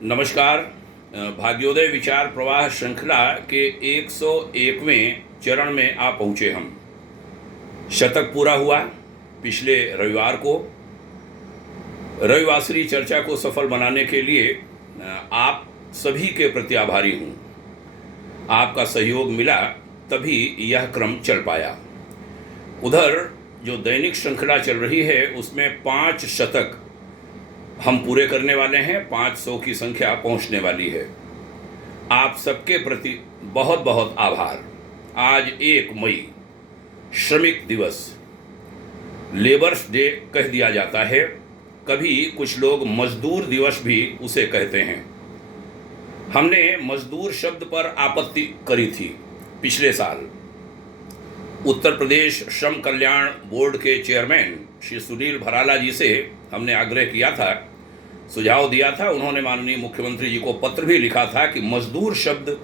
नमस्कार। भाग्योदय विचार प्रवाह श्रृंखला के 101वें चरण में आ पहुँचे हम। शतक पूरा हुआ पिछले रविवार को। रविवासरी चर्चा को सफल बनाने के लिए आप सभी के प्रति आभारी हूँ। आपका सहयोग मिला तभी यह क्रम चल पाया। उधर जो दैनिक श्रृंखला चल रही है उसमें 5 शतक हम पूरे करने वाले हैं। 500 की संख्या पहुंचने वाली है। आप सबके प्रति बहुत बहुत आभार। आज 1 मई श्रमिक दिवस, लेबर्स डे कह दिया जाता है। कभी कुछ लोग मजदूर दिवस भी उसे कहते हैं। हमने मजदूर शब्द पर आपत्ति करी थी पिछले साल। उत्तर प्रदेश श्रम कल्याण बोर्ड के चेयरमैन श्री सुनील भराला जी से हमने आग्रह किया था, सुझाव दिया था। उन्होंने माननीय मुख्यमंत्री जी को पत्र भी लिखा था कि मजदूर शब्द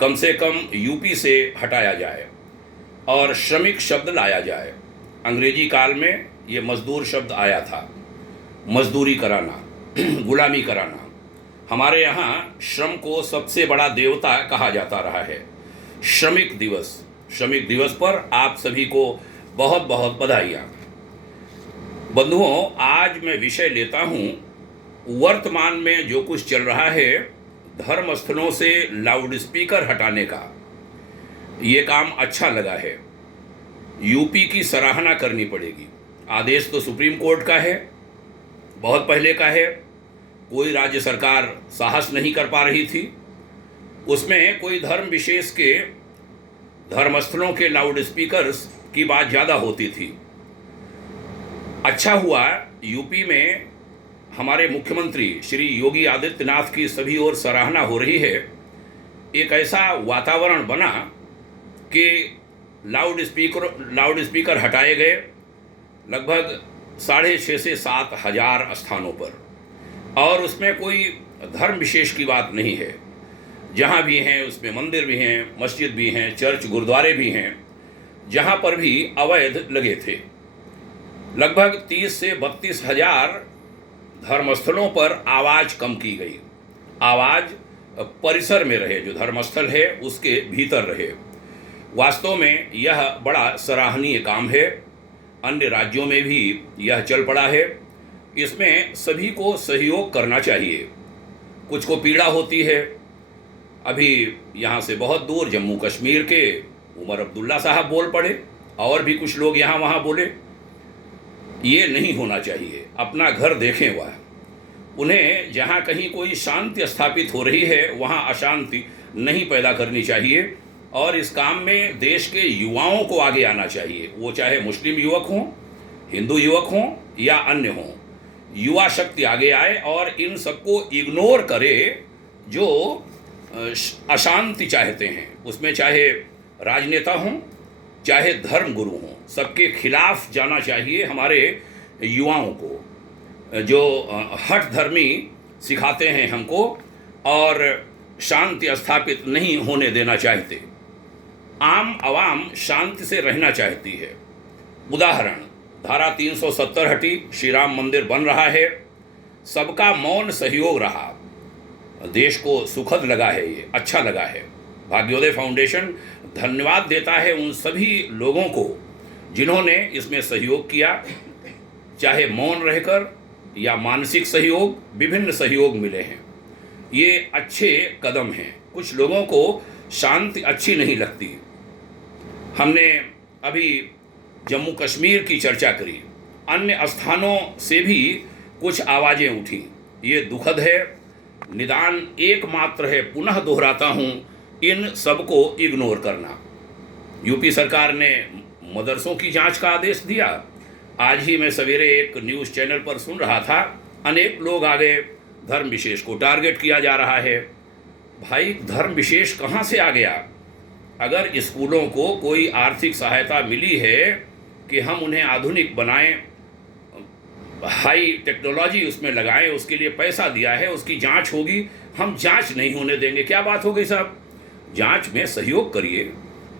कम से कम यूपी से हटाया जाए और श्रमिक शब्द लाया जाए। अंग्रेजी काल में ये मजदूर शब्द आया था, मजदूरी कराना, गुलामी कराना। हमारे यहाँ श्रम को सबसे बड़ा देवता कहा जाता रहा है। श्रमिक दिवस पर आप सभी को बहुत बहुत बधाइयाँ। बंधुओं, आज मैं विषय लेता हूँ वर्तमान में जो कुछ चल रहा है, धर्म स्थलों से लाउड स्पीकर हटाने का। ये काम अच्छा लगा है। यूपी की सराहना करनी पड़ेगी। आदेश तो सुप्रीम कोर्ट का है, बहुत पहले का है। कोई राज्य सरकार साहस नहीं कर पा रही थी। उसमें कोई धर्म विशेष के धर्मस्थलों के लाउड स्पीकर्स की बात ज़्यादा होती थी। अच्छा हुआ यूपी में हमारे मुख्यमंत्री श्री योगी आदित्यनाथ की सभी ओर सराहना हो रही है। एक ऐसा वातावरण बना कि लाउड स्पीकर हटाए गए लगभग 6,500 से 7 हज़ार स्थानों पर। और उसमें कोई धर्म विशेष की बात नहीं है। जहाँ भी हैं उसमें मंदिर भी हैं, मस्जिद भी हैं, चर्च गुरुद्वारे भी हैं। जहाँ पर भी अवैध लगे थे, लगभग 30 से 32 हज़ार धर्मस्थलों पर आवाज़ कम की गई। आवाज़ परिसर में रहे, जो धर्मस्थल है उसके भीतर रहे। वास्तव में यह बड़ा सराहनीय काम है। अन्य राज्यों में भी यह चल पड़ा है। इसमें सभी को सहयोग करना चाहिए। कुछ को पीड़ा होती है। अभी यहाँ से बहुत दूर जम्मू कश्मीर के उमर अब्दुल्ला साहब बोल पड़े और भी कुछ लोग यहाँ वहाँ बोले। ये नहीं होना चाहिए। अपना घर देखें। वह उन्हें जहाँ कहीं कोई शांति स्थापित हो रही है वहाँ अशांति नहीं पैदा करनी चाहिए। और इस काम में देश के युवाओं को आगे आना चाहिए। वो चाहे मुस्लिम युवक हों, हिंदू युवक हों या अन्य हों, युवा शक्ति आगे आए और इन सबको इग्नोर करे जो अशांति चाहते हैं। उसमें चाहे राजनेता हों चाहे धर्म गुरु हों, सबके खिलाफ जाना चाहिए। हमारे युवाओं को जो हठ धर्मी सिखाते हैं हमको और शांति स्थापित नहीं होने देना चाहते। आम आवाम शांति से रहना चाहती है। उदाहरण, धारा 370 हटी, श्री राम मंदिर बन रहा है, सबका मौन सहयोग रहा। देश को सुखद लगा है, ये अच्छा लगा है। भाग्योदय फाउंडेशन धन्यवाद देता है उन सभी लोगों को जिन्होंने इसमें सहयोग किया, चाहे मौन रहकर या मानसिक सहयोग, विभिन्न सहयोग मिले हैं। ये अच्छे कदम हैं। कुछ लोगों को शांति अच्छी नहीं लगती। हमने अभी जम्मू कश्मीर की चर्चा करी, अन्य स्थानों से भी कुछ आवाज़ें उठी। ये दुखद है। निदान एकमात्र है, पुनः दोहराता हूँ, इन सबको इग्नोर करना। यूपी सरकार ने मदरसों की जांच का आदेश दिया। आज ही मैं सवेरे एक न्यूज़ चैनल पर सुन रहा था, अनेक लोग आ गए, धर्म विशेष को टारगेट किया जा रहा है। भाई, धर्म विशेष कहाँ से आ गया? अगर स्कूलों को कोई आर्थिक सहायता मिली है कि हम उन्हें आधुनिक बनाएं, हाई टेक्नोलॉजी उसमें लगाएं, उसके लिए पैसा दिया है, उसकी जांच होगी। हम जांच नहीं होने देंगे। क्या बात हो गई साहब? जांच में सहयोग करिए।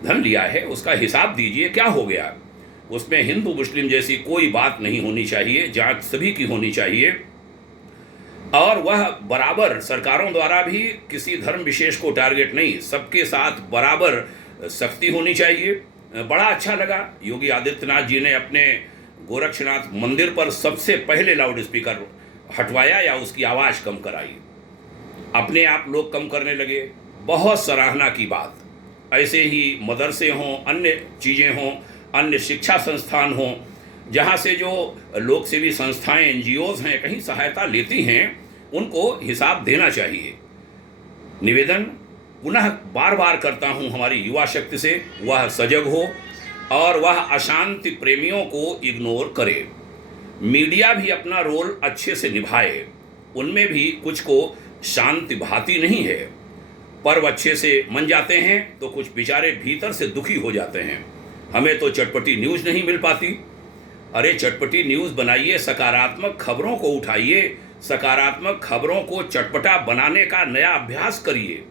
धन लिया है, उसका हिसाब दीजिए। क्या हो गया? उसमें हिंदू मुस्लिम जैसी कोई बात नहीं होनी चाहिए। जांच सभी की होनी चाहिए। और वह बराबर सरकारों द्वारा भी किसी धर्म विशेष को टारगेट नहीं, सबके साथ बराबर सख्ती होनी चाहिए। बड़ा अच्छा लगा योगी आदित्यनाथ जी ने अपने गोरक्षनाथ मंदिर पर सबसे पहले लाउड स्पीकर हटवाया या उसकी आवाज़ कम कराई। अपने आप लोग कम करने लगे, बहुत सराहना की बात। ऐसे ही मदरसे हों, अन्य चीज़ें हों, अन्य शिक्षा संस्थान हों, जहाँ से जो लोक सेवी संस्थाएं एनजीओज़ हैं कहीं सहायता लेती हैं, उनको हिसाब देना चाहिए। निवेदन पुनः बार बार करता हूँ हमारी युवा शक्ति से, वह सजग हो और वह अशांति प्रेमियों को इग्नोर करे। मीडिया भी अपना रोल अच्छे से निभाए, उनमें भी कुछ को शांति भाती नहीं है। पर्व अच्छे से मन जाते हैं तो कुछ बेचारे भीतर से दुखी हो जाते हैं, हमें तो चटपटी न्यूज़ नहीं मिल पाती। अरे चटपटी न्यूज़ बनाइए, सकारात्मक खबरों को उठाइए, सकारात्मक खबरों को चटपटा बनाने का नया अभ्यास करिए।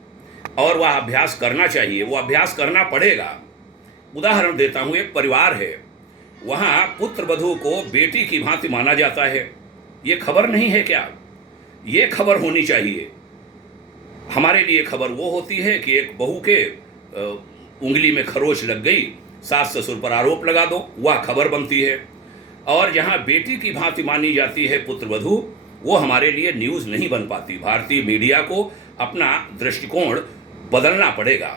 और वह अभ्यास करना चाहिए, वो अभ्यास करना पड़ेगा। उदाहरण देता हूँ, एक परिवार है, वहाँ पुत्र वधू को बेटी की भांति माना जाता है। ये खबर नहीं है क्या? ये खबर होनी चाहिए। हमारे लिए खबर वो होती है कि एक बहू के उंगली में खरोच लग गई, सास ससुर पर आरोप लगा दो, वह खबर बनती है। और जहाँ बेटी की भांति मानी जाती है पुत्र वधू, वो हमारे लिए न्यूज़ नहीं बन पाती। भारतीय मीडिया को अपना दृष्टिकोण बदलना पड़ेगा।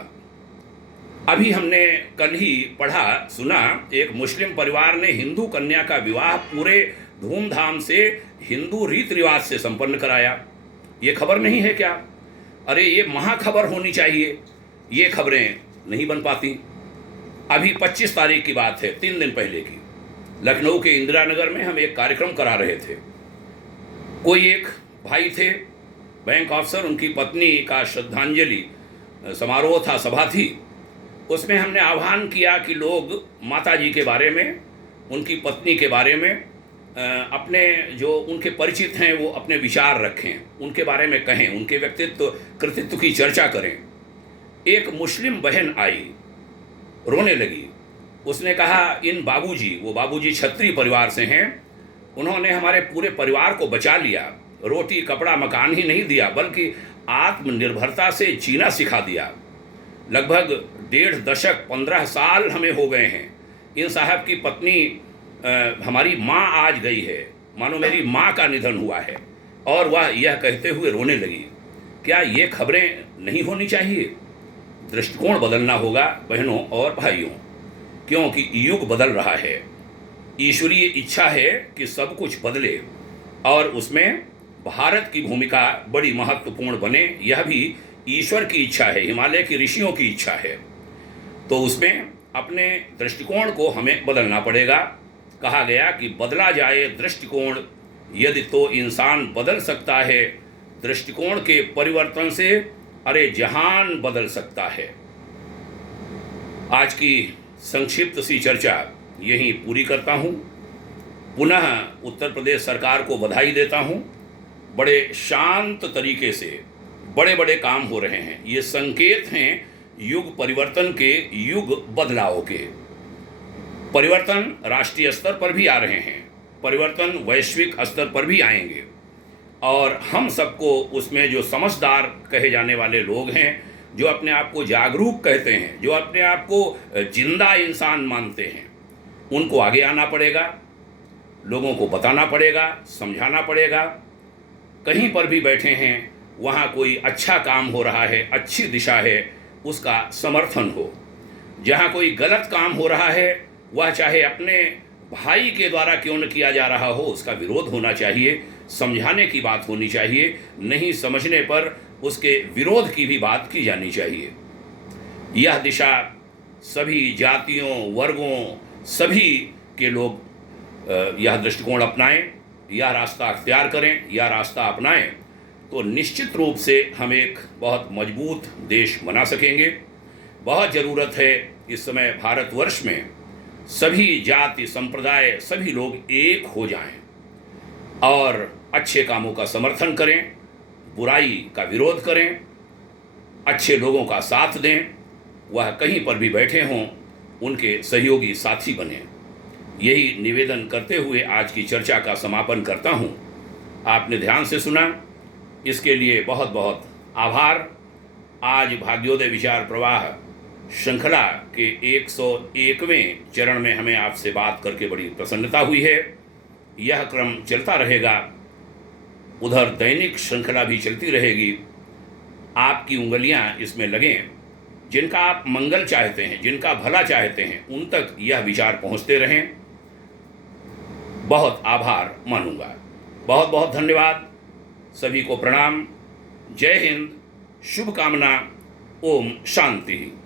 अभी हमने कल ही पढ़ा सुना, एक मुस्लिम परिवार ने हिंदू कन्या का विवाह पूरे धूमधाम से हिंदू रीति रिवाज से संपन्न कराया। ये खबर नहीं है क्या? अरे ये महाखबर होनी चाहिए। ये खबरें नहीं बन पाती। अभी 25 तारीख की बात है, 3 दिन पहले की, लखनऊ के इंदिरा नगर में हम एक कार्यक्रम करा रहे थे। कोई एक भाई थे, बैंक अफसर, उनकी पत्नी का श्रद्धांजलि समारोह था, सभा थी। उसमें हमने आह्वान किया कि लोग माता जी के बारे में, उनकी पत्नी के बारे में अपने जो उनके परिचित हैं वो अपने विचार रखें, उनके बारे में कहें, उनके व्यक्तित्व कृतित्व की चर्चा करें। एक मुस्लिम बहन आई, रोने लगी। उसने कहा, इन बाबूजी, वो बाबूजी क्षत्रिय परिवार से हैं, उन्होंने हमारे पूरे परिवार को बचा लिया। रोटी कपड़ा मकान ही नहीं दिया, बल्कि आत्मनिर्भरता से जीना सिखा दिया। लगभग 1.5 दशक 15 साल हमें हो गए हैं। इन साहब की पत्नी हमारी माँ आज गई है, मानो मेरी माँ का निधन हुआ है। और वह यह कहते हुए रोने लगी। क्या ये खबरें नहीं होनी चाहिए? दृष्टिकोण बदलना होगा बहनों और भाइयों, क्योंकि युग बदल रहा है। ईश्वरीय इच्छा है कि सब कुछ बदले और उसमें भारत की भूमिका बड़ी महत्वपूर्ण बने। यह भी ईश्वर की इच्छा है, हिमालय के ऋषियों की इच्छा है। तो उसमें अपने दृष्टिकोण को हमें बदलना पड़ेगा। कहा गया कि बदला जाए दृष्टिकोण, यदि तो इंसान बदल सकता है दृष्टिकोण के परिवर्तन से, अरे जहान बदल सकता है। आज की संक्षिप्त सी चर्चा यहीं पूरी करता हूँ। पुनः उत्तर प्रदेश सरकार को बधाई देता हूँ। बड़े शांत तरीके से बड़े बड़े काम हो रहे हैं। ये संकेत हैं युग परिवर्तन के, युग बदलाव के। परिवर्तन राष्ट्रीय स्तर पर भी आ रहे हैं, परिवर्तन वैश्विक स्तर पर भी आएंगे। और हम सबको उसमें जो समझदार कहे जाने वाले लोग हैं, जो अपने आप को जागरूक कहते हैं, जो अपने आप को जिंदा इंसान मानते हैं, उनको आगे आना पड़ेगा, लोगों को बताना पड़ेगा, समझाना पड़ेगा। कहीं पर भी बैठे हैं, वहाँ कोई अच्छा काम हो रहा है, अच्छी दिशा है, उसका समर्थन हो। जहाँ कोई गलत काम हो रहा है, वह चाहे अपने भाई के द्वारा क्यों न किया जा रहा हो, उसका विरोध होना चाहिए, समझाने की बात होनी चाहिए। नहीं समझने पर उसके विरोध की भी बात की जानी चाहिए। यह दिशा सभी जातियों, वर्गों, सभी के लोग यह दृष्टिकोण अपनाएं, यह रास्ता अख्तियार करें, यह रास्ता अपनाएं, तो निश्चित रूप से हम एक बहुत मजबूत देश बना सकेंगे। बहुत ज़रूरत है इस समय भारतवर्ष में सभी जाति संप्रदाय, सभी लोग एक हो जाएं और अच्छे कामों का समर्थन करें, बुराई का विरोध करें, अच्छे लोगों का साथ दें। वह कहीं पर भी बैठे हों, उनके सहयोगी साथी बने। यही निवेदन करते हुए आज की चर्चा का समापन करता हूँ। आपने ध्यान से सुना, इसके लिए बहुत बहुत आभार। आज भाग्योदय विचार प्रवाह श्रृंखला के 101वें चरण में हमें आपसे बात करके बड़ी प्रसन्नता हुई है। यह क्रम चलता रहेगा, उधर दैनिक श्रृंखला भी चलती रहेगी। आपकी उंगलियां इसमें लगें। जिनका आप मंगल चाहते हैं, जिनका भला चाहते हैं, उन तक यह विचार पहुंचते रहें। बहुत आभार मानूंगा। बहुत बहुत धन्यवाद। सभी को प्रणाम। जय हिंद। शुभकामना। ओम शांति।